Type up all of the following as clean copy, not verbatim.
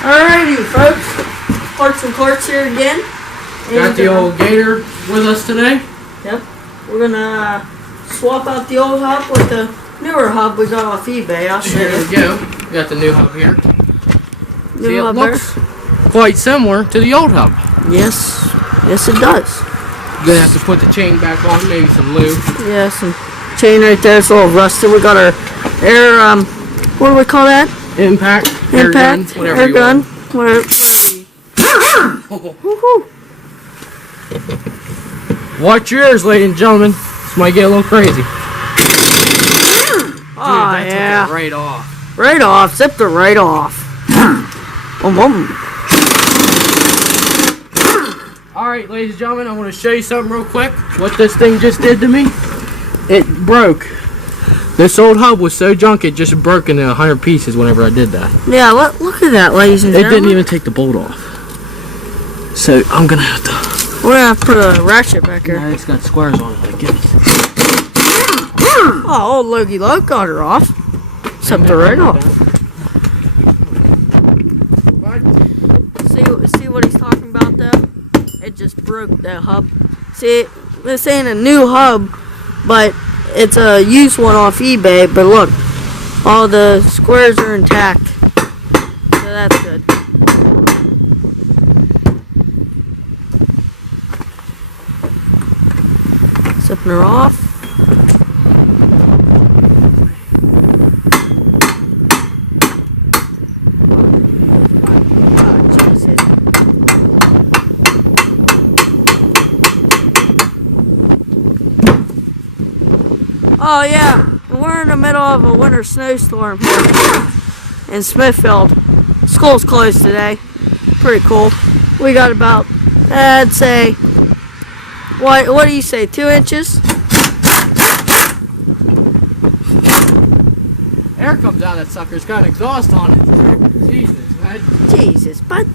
Alrighty, folks. Parts and Carts here again. Got the old Gator with us today. Yep. We're gonna swap out the old hub with the newer hub we got off eBay. I'll show you. Here we go. We got the new hub here. See, it hub looks quite similar to the old hub. Yes. Yes, it does. Gonna have to put the chain back on, maybe some lube. Yeah, some chain right there. It's a little rusted. We got our air, what do we call that? Impact, air gun, whatever you want. Whatever. Watch your ears, ladies and gentlemen. This might get a little crazy. Dude, that took it right off. Right off. Zipped it right off. Alright, ladies and gentlemen, I want to show you something real quick. What this thing just did to me. It broke. This old hub was so junk it just broke into 100 pieces whenever I did that. Yeah, look at that, ladies and gentlemen. It didn't even take the bolt off. So I'm gonna have to. We're gonna have to put a ratchet back here. Yeah, it's got squares on it, like this. Oh, old Logie Lug got her off. Zipped it right off. See what he's talking about though? It just broke that hub. See, this ain't a new hub, but it's a used one off eBay. But look, all the squares are intact, so that's good. Zipping her off. Oh yeah, we're in the middle of a winter snowstorm here in Smithfield. School's closed today. Pretty cool. We got about, I'd say, what do you say, 2 inches? Air comes out of that sucker. It's got an exhaust on it. Jesus, man. Jesus, but.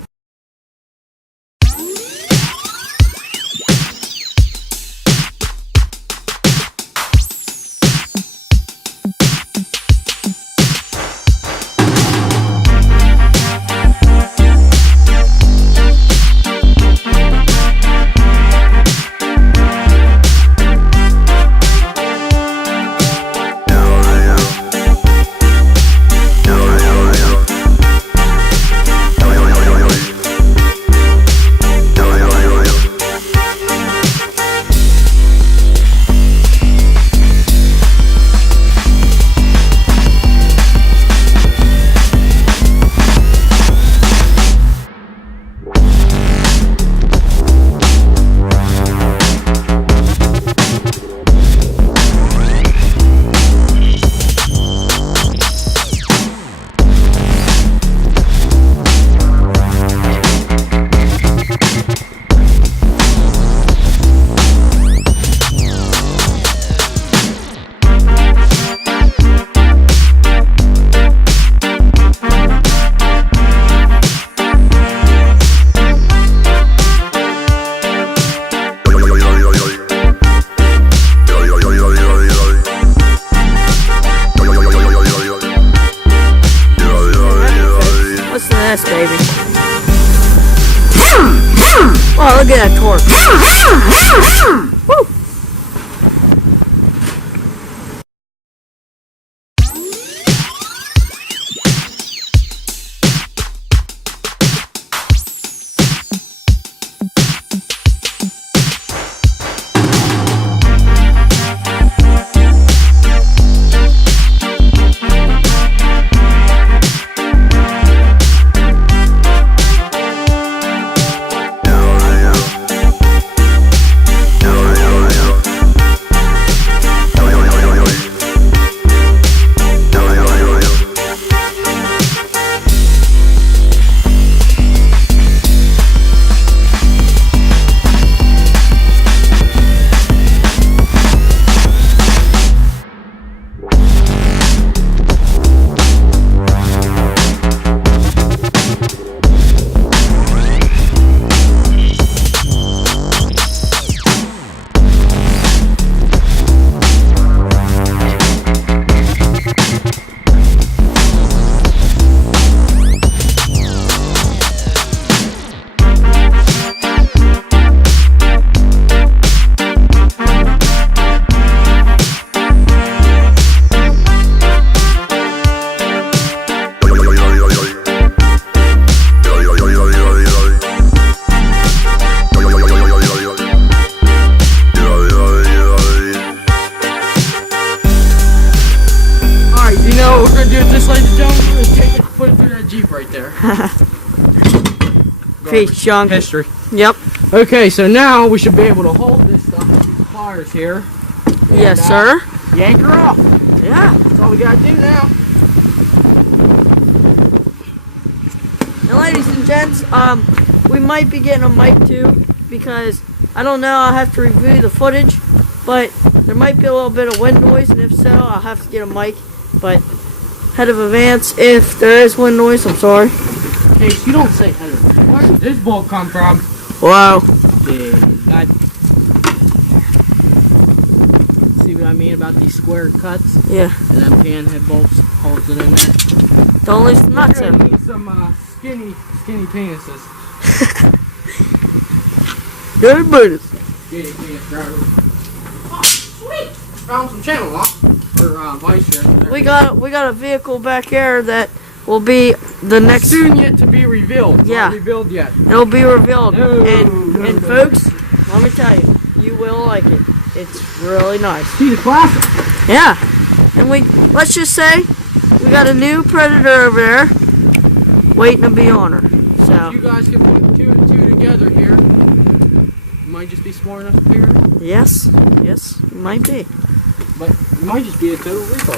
Baby. Oh, look at that torque. Woo. No. Jeep right there. Piece junk. History. Yep. Okay, so now we should be able to hold this stuff with these pliers here. Yes, sir. Yank her off. Yeah. That's all we gotta do now. And ladies and gents, we might be getting a mic too, because I don't know, I'll have to review the footage, but there might be a little bit of wind noise, and if so, I'll have to get a mic. But head of advance, if there is wind noise, I'm sorry. Case, you don't say head of. Where did this bolt come from? Wow. God. See what I mean about these square cuts? Yeah. And then pan head bolts holds it in there. Don't lose the nuts We're in. gonna need some skinny penises. Good business. Skinny penis driver. Oh, sweet! Found some channel lock or vice there. We got a vehicle back here that will be the next. Soon yet to be revealed. Yeah. Not revealed yet. It'll be revealed. No, and folks, let me tell you, you will like it. It's really nice. She's a classic. Yeah. And let's just say we got a new Predator over there waiting to be on her. So You guys can put 2 and 2 together here. You might just be smart enough to figure it out. yes, it might be. But it might just be a total repo.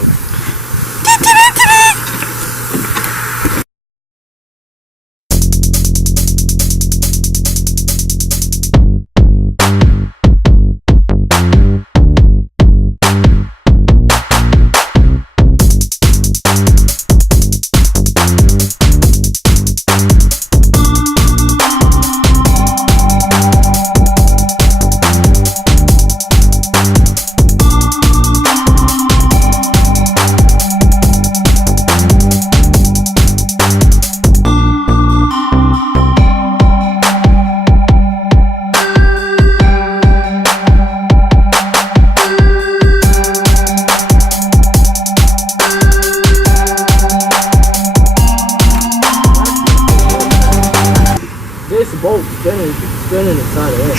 This bolt's spinning inside of it.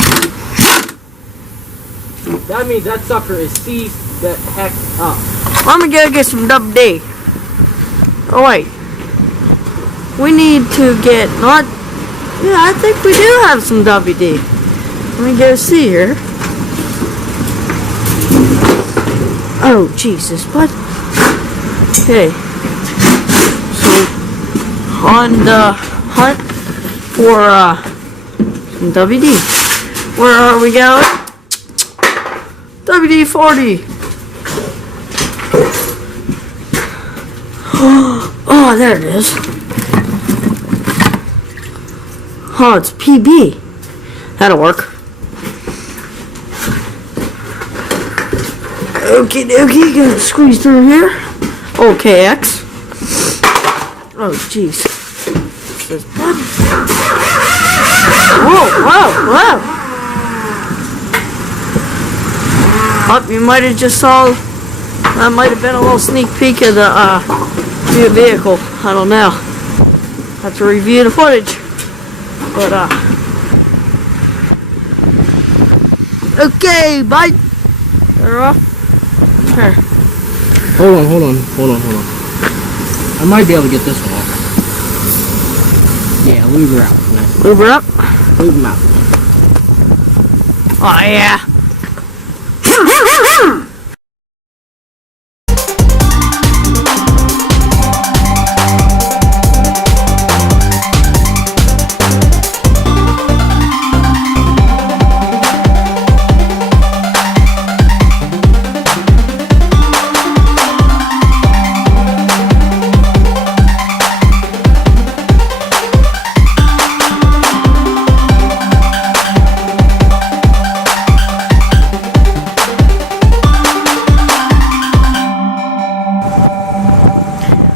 That means that sucker is seized the heck up. I'm gonna go get some WD. Oh wait. We need to get not. Yeah, I think we do have some WD. Let me go see here. Oh Jesus, what? Okay. So on the hunt for some WD. Where are we going? WD-40. Oh, there it is. Oh, it's PB. That'll work. Okie dokie, gonna squeeze through here. OKX. Oh, jeez. This button. Whoa. Oh, you might have just saw. That might have been a little sneak peek of the new vehicle. I don't know. Have to review the footage. But okay, bye. They're off. Here. Hold on. I might be able to get this one off. Yeah, lube her out. Nice. Move her up. Lube them out. Oh yeah.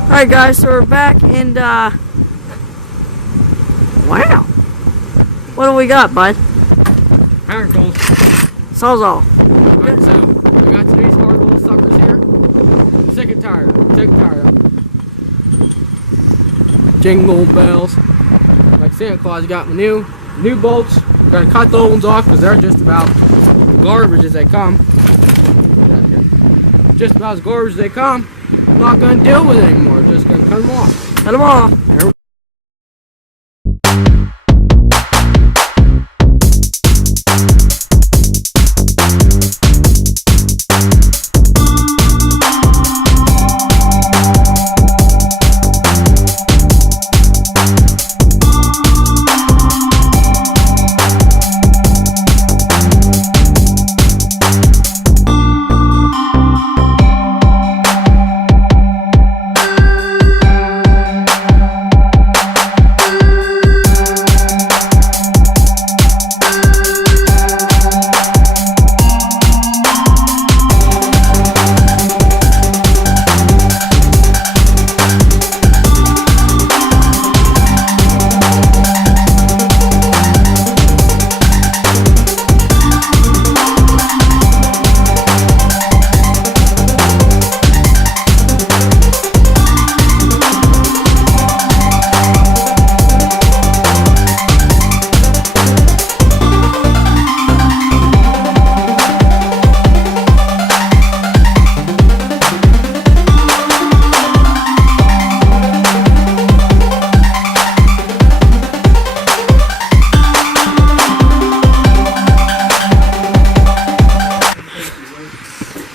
Alright guys, so we're back and wow. What do we got, bud? Power tools. Sawzall. Alright, so I got these hard little suckers here. Sick and tired of them. Jingle bells. Like Santa Claus got my new bolts. Gotta cut the old ones off because they're just about garbage as they come. Just about as garbage as they come. I'm not gonna deal with it anymore. Just gonna cut them off. Cut them off.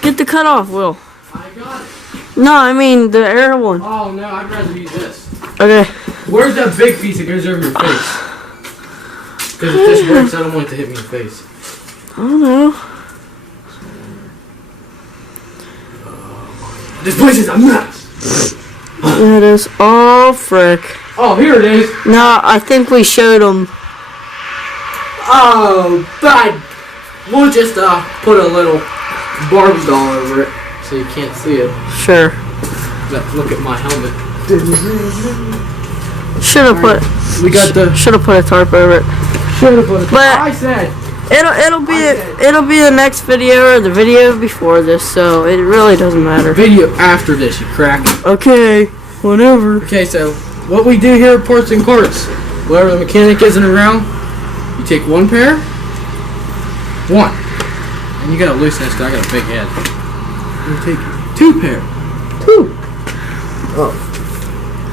Get the cutoff, Will. I got it. No, I mean the air one. Oh no, I'd rather use this. Okay. Where's that big piece that goes over your face? Because if this works, I don't want it to hit me in the face. I don't know. This place is a mess. There it is. Oh, frick. Oh, here it is. No, I think we showed them. Oh, bad. We'll just put a little Barbie doll over it so you can't see it. Sure. But look at my helmet. Should have put. We got the. Should have put a tarp over it. Should have put it. But I said. It'll be the next video or the video before this, so it really doesn't matter. Video after this, you crack. Okay, whatever. Okay, so what we do here at Ports and Courts, wherever the mechanic isn't around, you take one pair, and you gotta loosen this because I got a big head. You take two pair, Oh,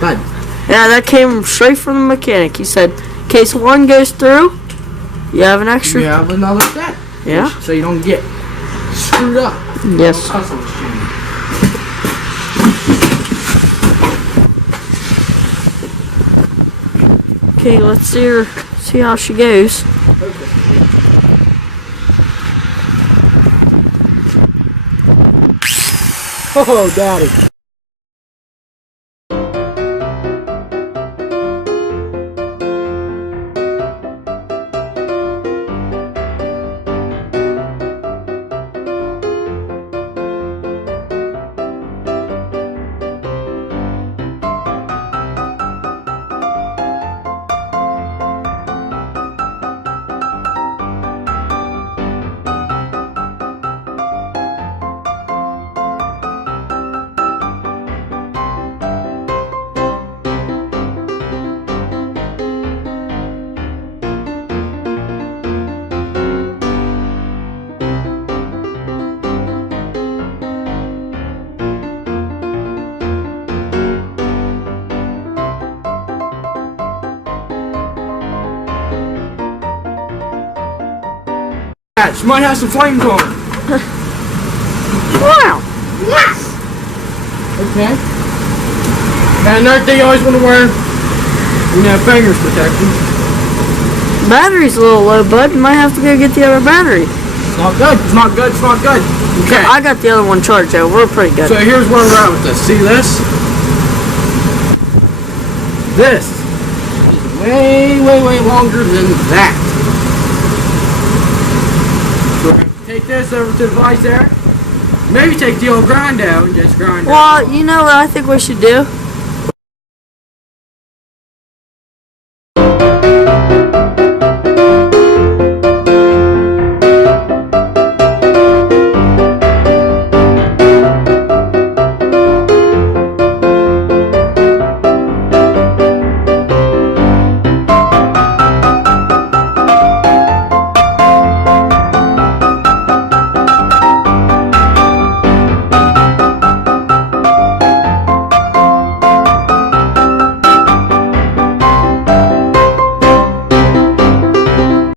bad. Yeah, that came straight from the mechanic. He said, in case one goes through, you have an extra. You have another set. Yeah. So you don't get screwed up. Yes. Okay, let's see how she goes. Oh, daddy. She might have some flames on her. Wow. Yes. Okay. And another thing you always want to wear, fingers protection. Battery's a little low, bud. You might have to go get the other battery. It's not good. It's not good. It's not good. Okay. I got the other one charged though. We're pretty good. So here's where we're at with this. See this? This is way, way, way longer than that. Take this over to the vice there. Maybe take the old grind out and just grind it. Well, you know what I think we should do?